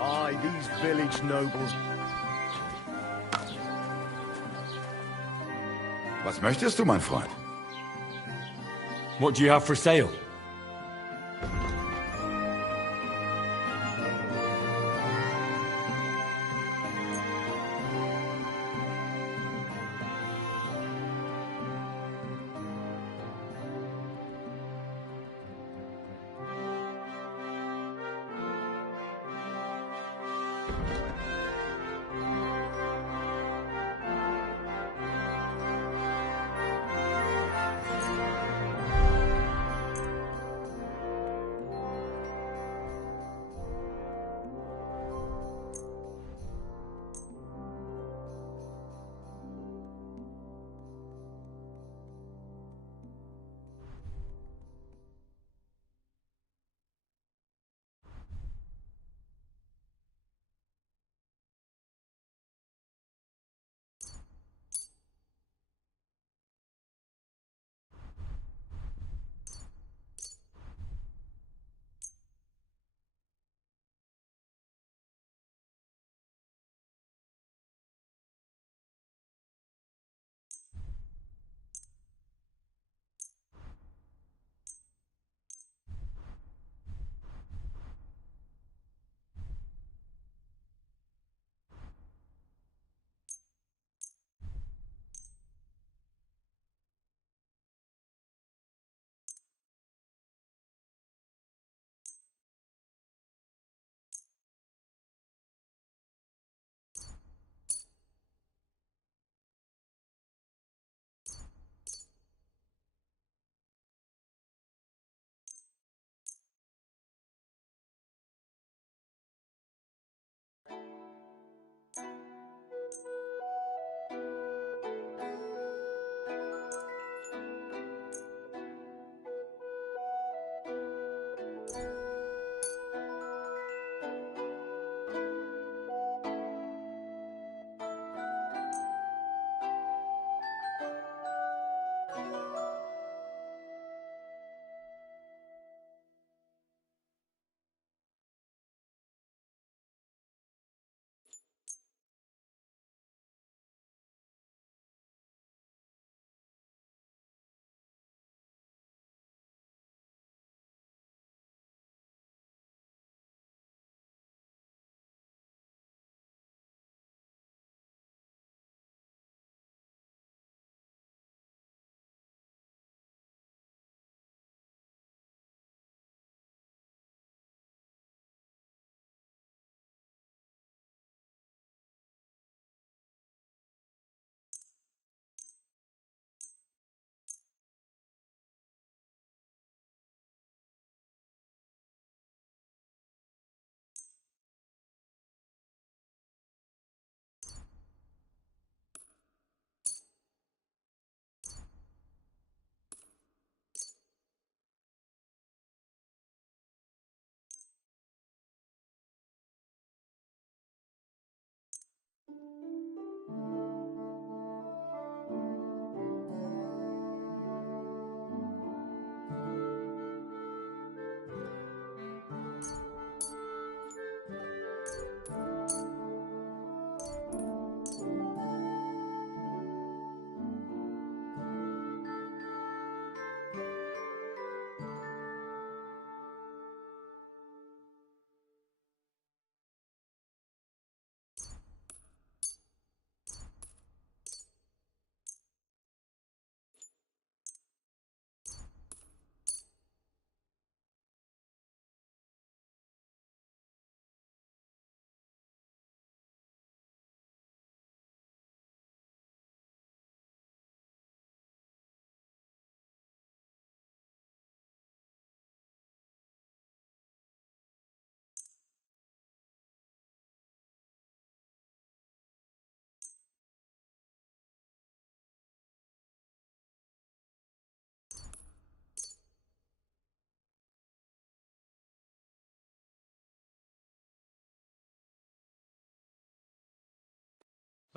Aye, these village nobles. Was möchtest du, mein Freund? What do you have for sale?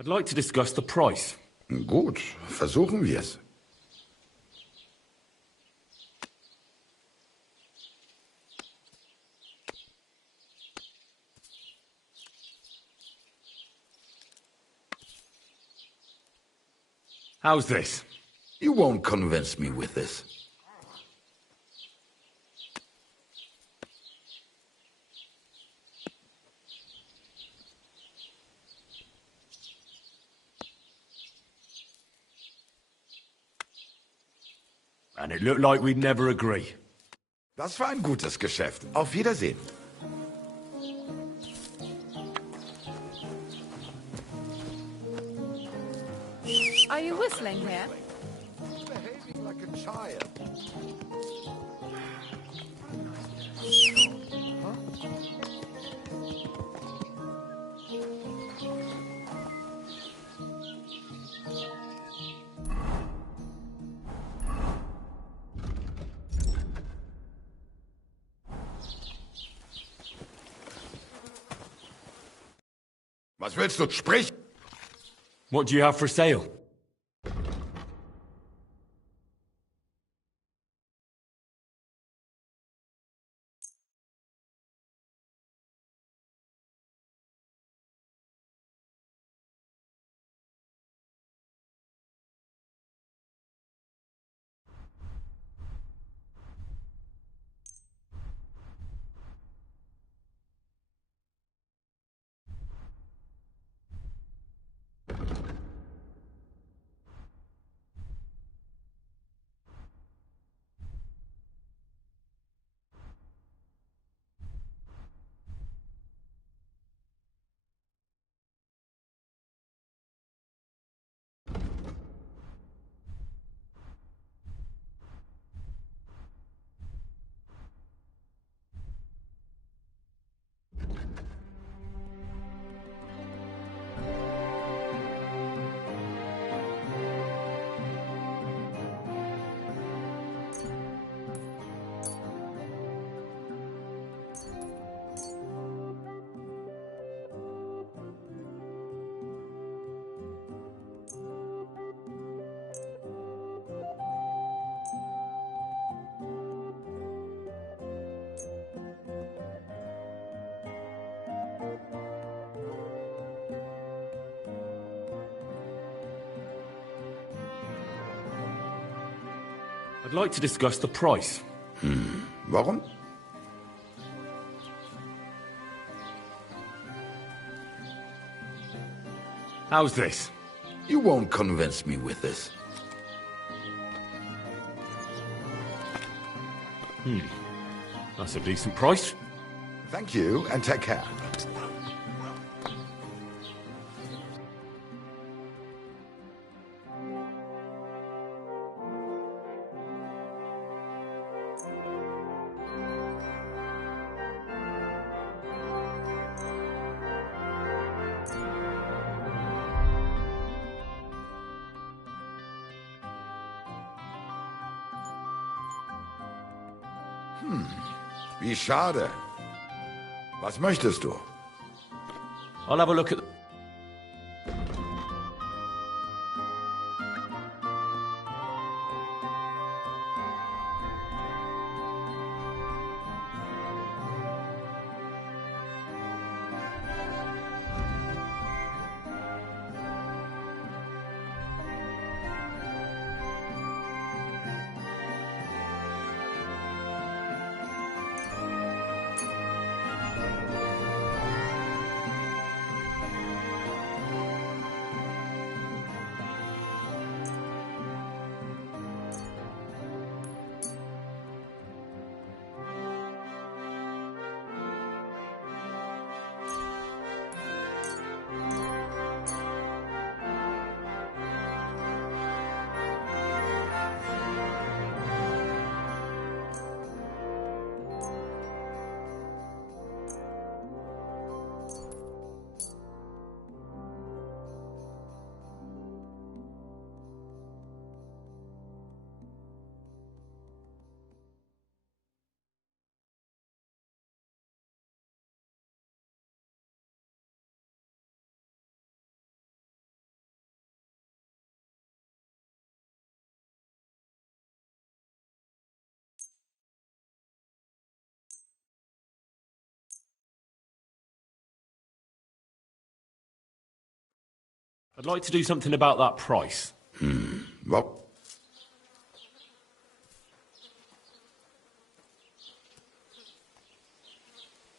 I'd like to discuss the price. Gut, versuchen wir's. How's this? You won't convince me with this. And it looked like we'd never agree. Das war ein gutes Geschäft. Auf Wiedersehen. Are you whistling here? Behaving like a child. Was willst du? Sprich! What do you have for sale? I'd like to discuss the price. Warum? How's this? You won't convince me with this. That's a decent price. Thank you, and take care. Wie schade. Was möchtest du? I'll have a look at... I'd like to do something about that price. Well,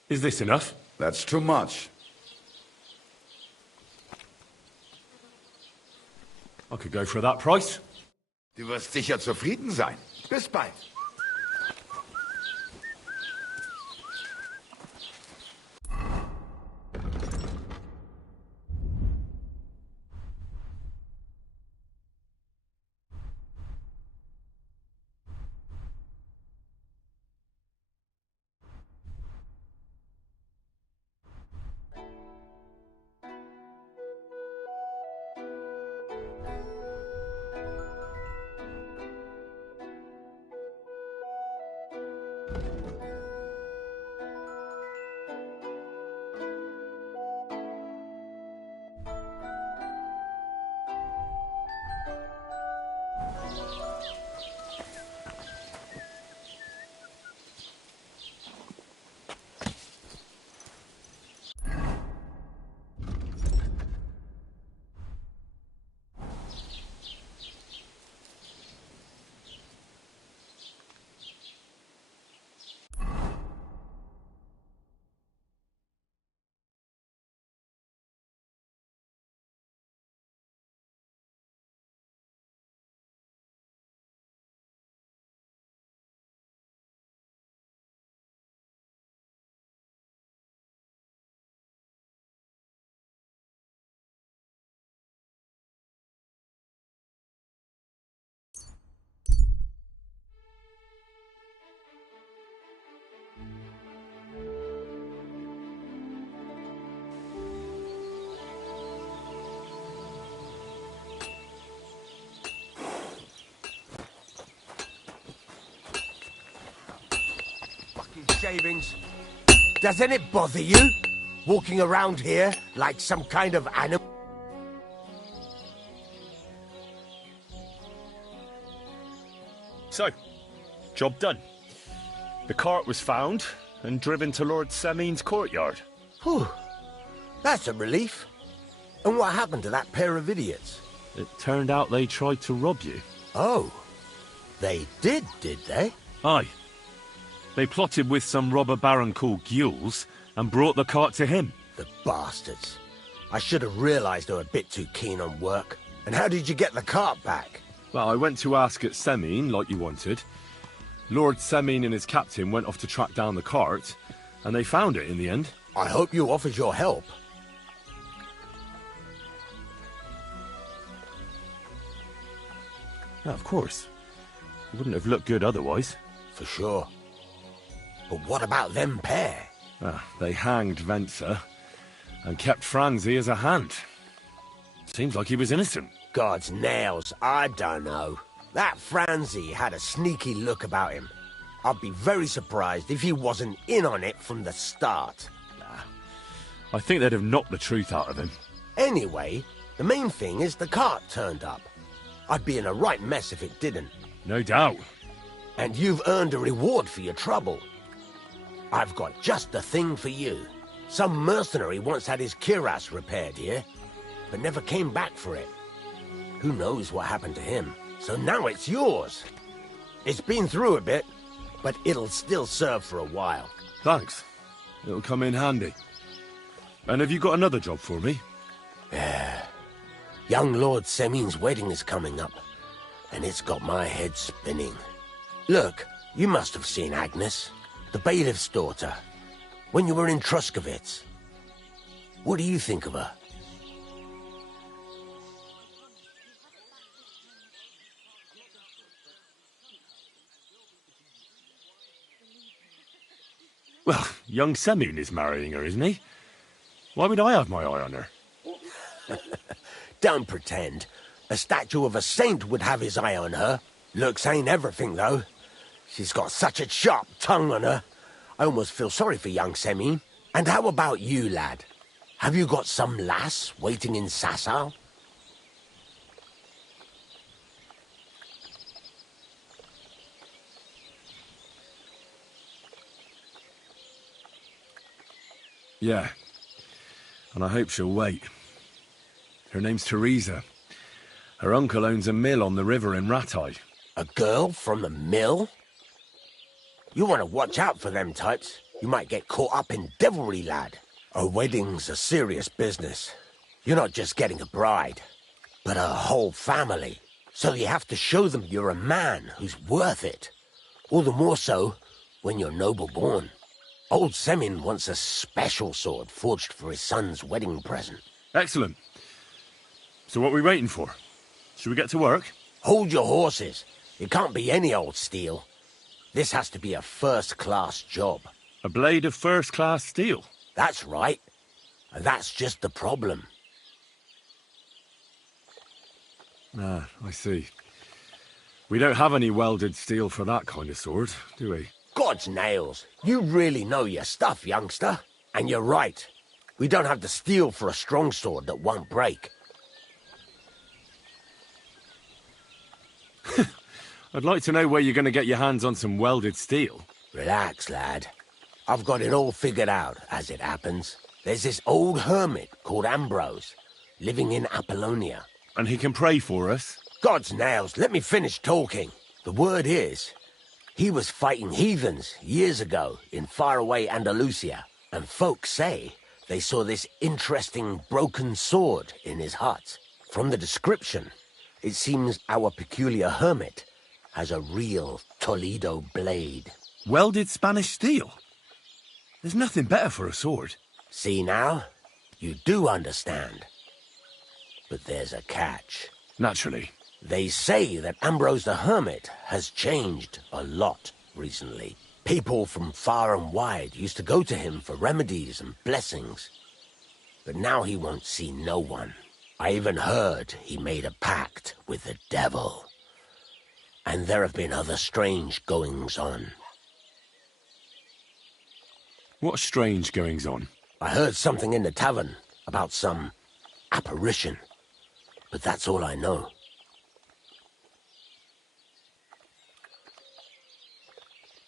Is this enough? that's too much. I could go for that price. Du wirst sicher zufrieden sein. Bis bald. Shavings. Doesn't it bother you? Walking around here like some kind of animal? So, job done. The cart was found and driven to Lord Semin's courtyard. Whew. That's a relief. And what happened to that pair of idiots? It turned out they tried to rob you. Oh. They did they? Aye. They plotted with some robber baron called Gules and brought the cart to him. The bastards. I should have realized they were a bit too keen on work. And how did you get the cart back? Well, I went to ask at Semin, like you wanted. Lord Semin and his captain went off to track down the cart, and they found it in the end. I hope you offered your help. Yeah, of course. It wouldn't have looked good otherwise. For sure. But what about them pair? They hanged Venser and kept Franzi as a hand. Seems like he was innocent. God's nails, I don't know. That Franzi had a sneaky look about him. I'd be very surprised if he wasn't in on it from the start. I think they'd have knocked the truth out of him. Anyway, the main thing is the cart turned up. I'd be in a right mess if it didn't. No doubt. And you've earned a reward for your trouble. I've got just the thing for you. Some mercenary once had his cuirass repaired here, but never came back for it. Who knows what happened to him? So now it's yours. It's been through a bit, but it'll still serve for a while. Thanks. It'll come in handy. And have you got another job for me? Young Lord Semin's wedding is coming up, and it's got my head spinning. Look, you must have seen Agnes, the bailiff's daughter, when you were in Truskovitz. What do you think of her? Well, young Semin is marrying her, isn't he? Why would I have my eye on her? Don't pretend. A statue of a saint would have his eye on her. Looks ain't everything, though. She's got such a sharp tongue on her. I almost feel sorry for young Semin. And how about you, lad? Have you got some lass waiting in Sasau? Yeah. And I hope she'll wait. Her name's Teresa. Her uncle owns a mill on the river in Rattay. A girl from the mill? You want to watch out for them types. You might get caught up in devilry, lad. A wedding's a serious business. You're not just getting a bride, but a whole family. So you have to show them you're a man who's worth it. All the more so when you're noble-born. Old Semin wants a special sword forged for his son's wedding present. Excellent. So what are we waiting for? Should we get to work? Hold your horses. It can't be any old steel. This has to be a first-class job. A blade of first-class steel? That's right. And that's just the problem. Ah, I see. We don't have any welded steel for that kind of sword, do we? God's nails. You really know your stuff, youngster. And you're right. We don't have the steel for a strong sword that won't break. I'd like to know where you're going to get your hands on some welded steel. Relax, lad. I've got it all figured out, as it happens. There's this old hermit called Ambrose, living in Apollonia. And he can pray for us? God's nails, let me finish talking. The word is, he was fighting heathens years ago in faraway Andalusia, and folks say they saw this interesting broken sword in his hut. From the description, it seems our peculiar hermit has a real Toledo blade. Welded Spanish steel? There's nothing better for a sword. See now? You do understand. But there's a catch. Naturally. They say that Ambrose the Hermit has changed a lot recently. People from far and wide used to go to him for remedies and blessings. But now he won't see no one. I even heard he made a pact with the devil. And there have been other strange goings-on. What strange goings-on? I heard something in the tavern about some apparition. But that's all I know.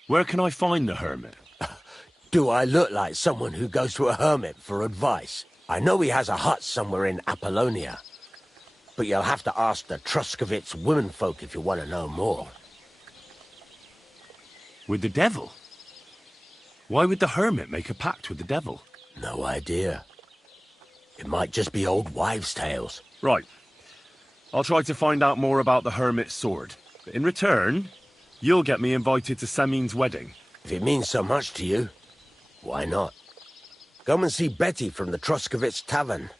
Where can I find the hermit? Do I look like someone who goes to a hermit for advice? I know he has a hut somewhere in Apollonia. But you'll have to ask the Truscovitz womenfolk if you want to know more. With the devil? Why would the hermit make a pact with the devil? No idea. It might just be old wives' tales. Right. I'll try to find out more about the hermit's sword. But in return, you'll get me invited to Semin's wedding. If it means so much to you, why not? Come and see Betty from the Truscovitz Tavern.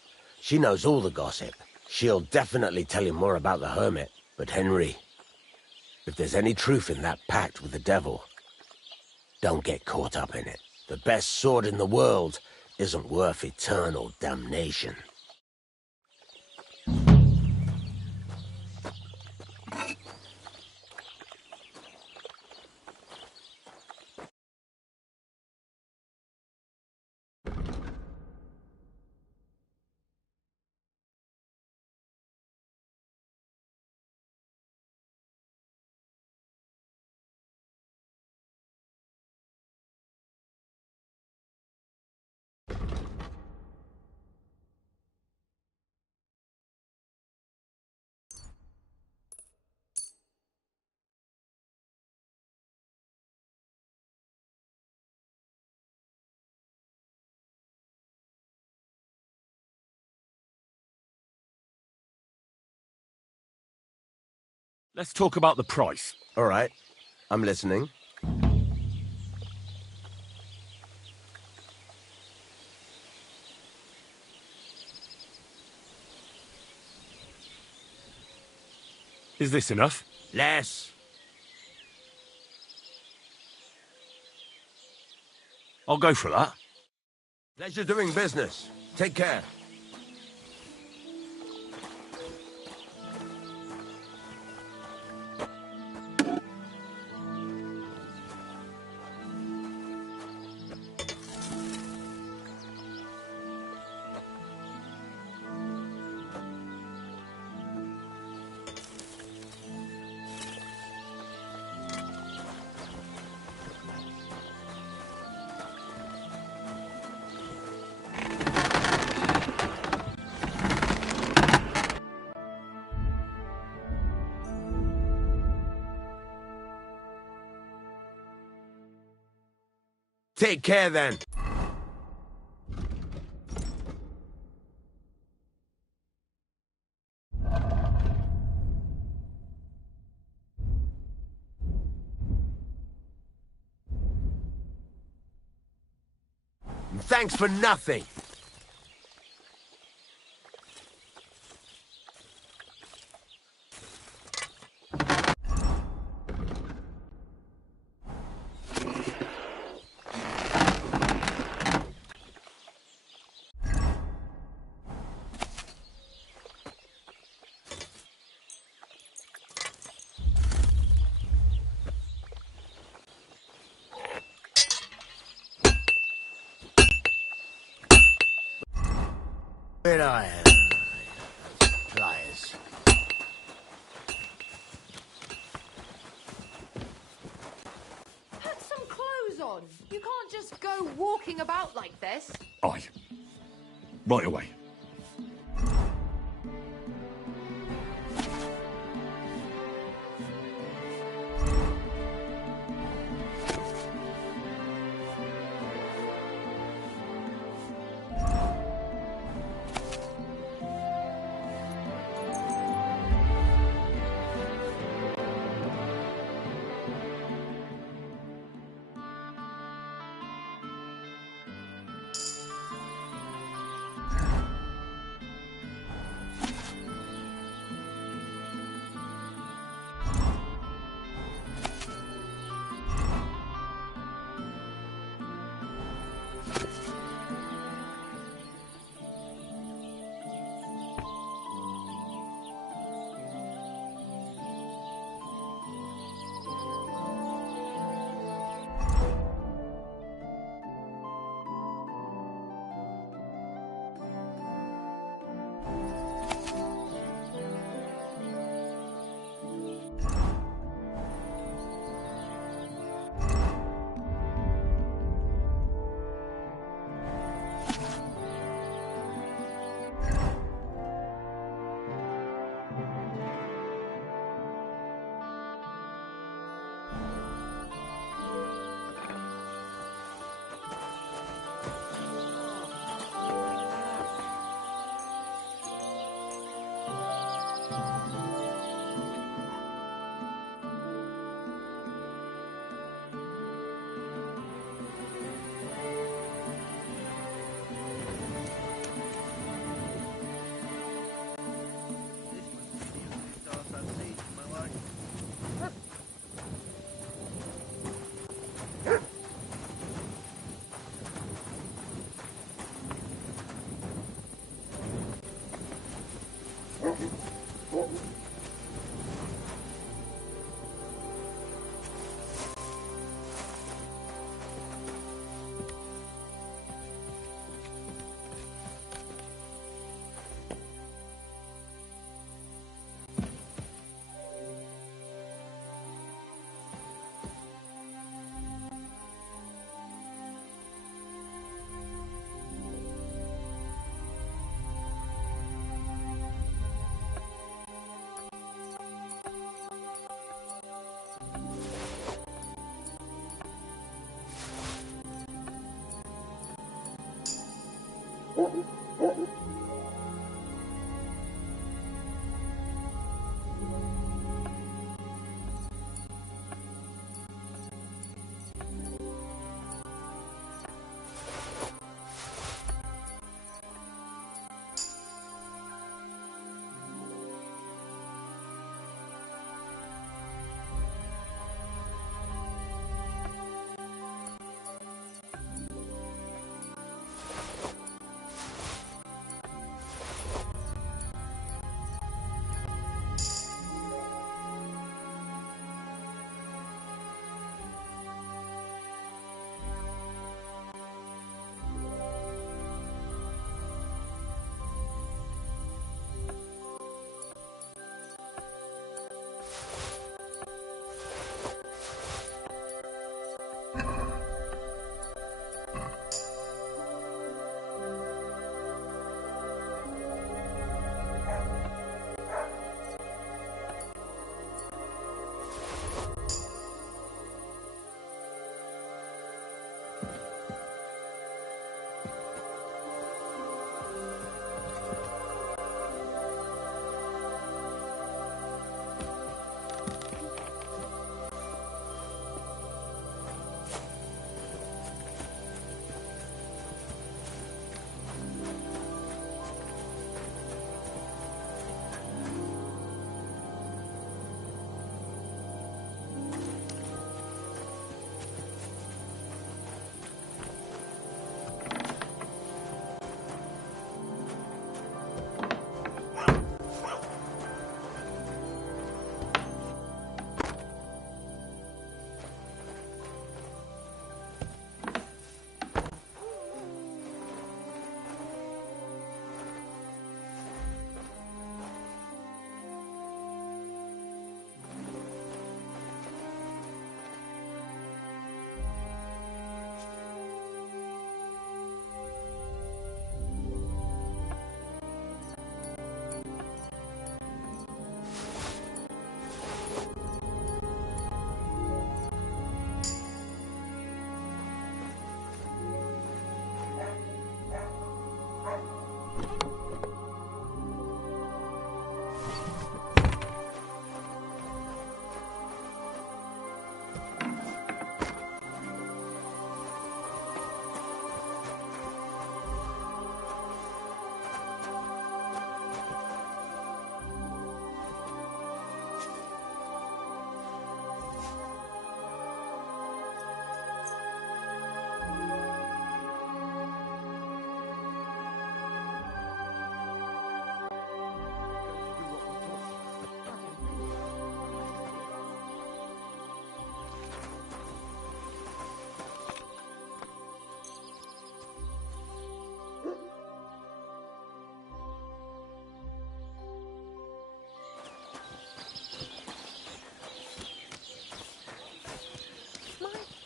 She knows all the gossip. She'll definitely tell you more about the hermit. But Henry, if there's any truth in that pact with the devil, don't get caught up in it. The best sword in the world isn't worth eternal damnation. Let's talk about the price. All right, I'm listening. Is this enough? Less. I'll go for that. Pleasure doing business. Take care. Take care then. Thanks for nothing. Where I am. Pliers. Put some clothes on. You can't just go walking about like this. Aye. Right away.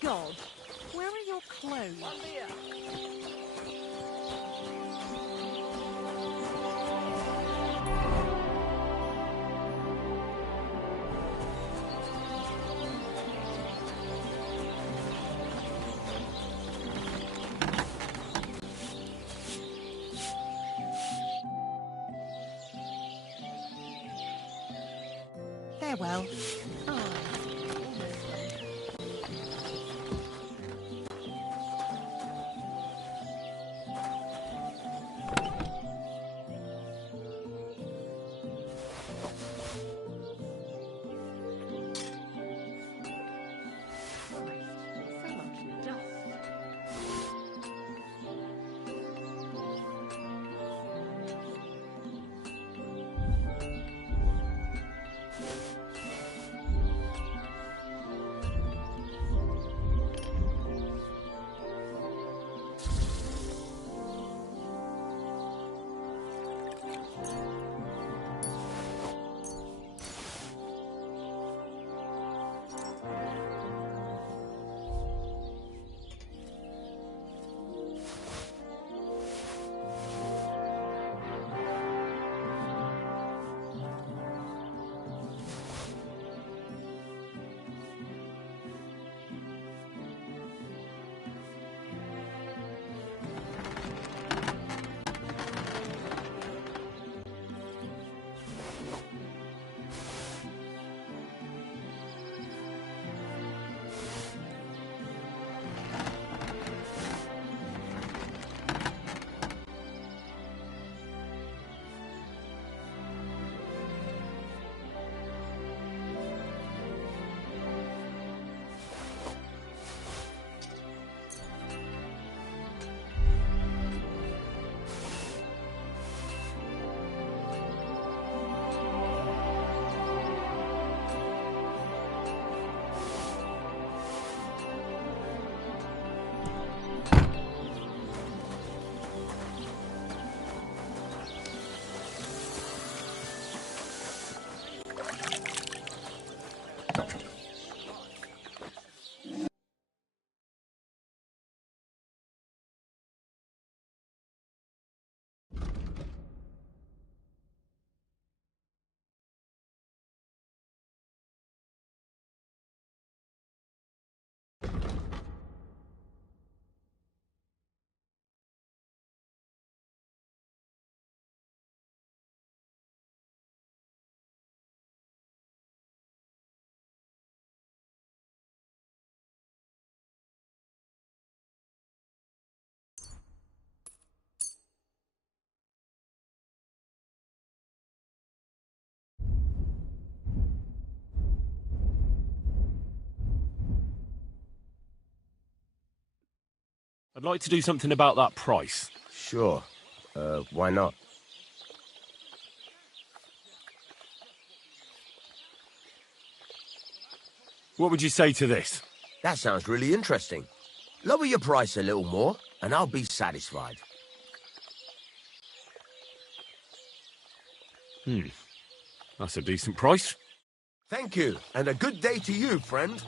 sod. Where are your clothes? Farewell. Ah, almost done. So much dust. I'd like to do something about that price. Sure. Why not? What would you say to this? That sounds really interesting. Lower your price a little more, and I'll be satisfied. That's a decent price. Thank you, and a good day to you, friend.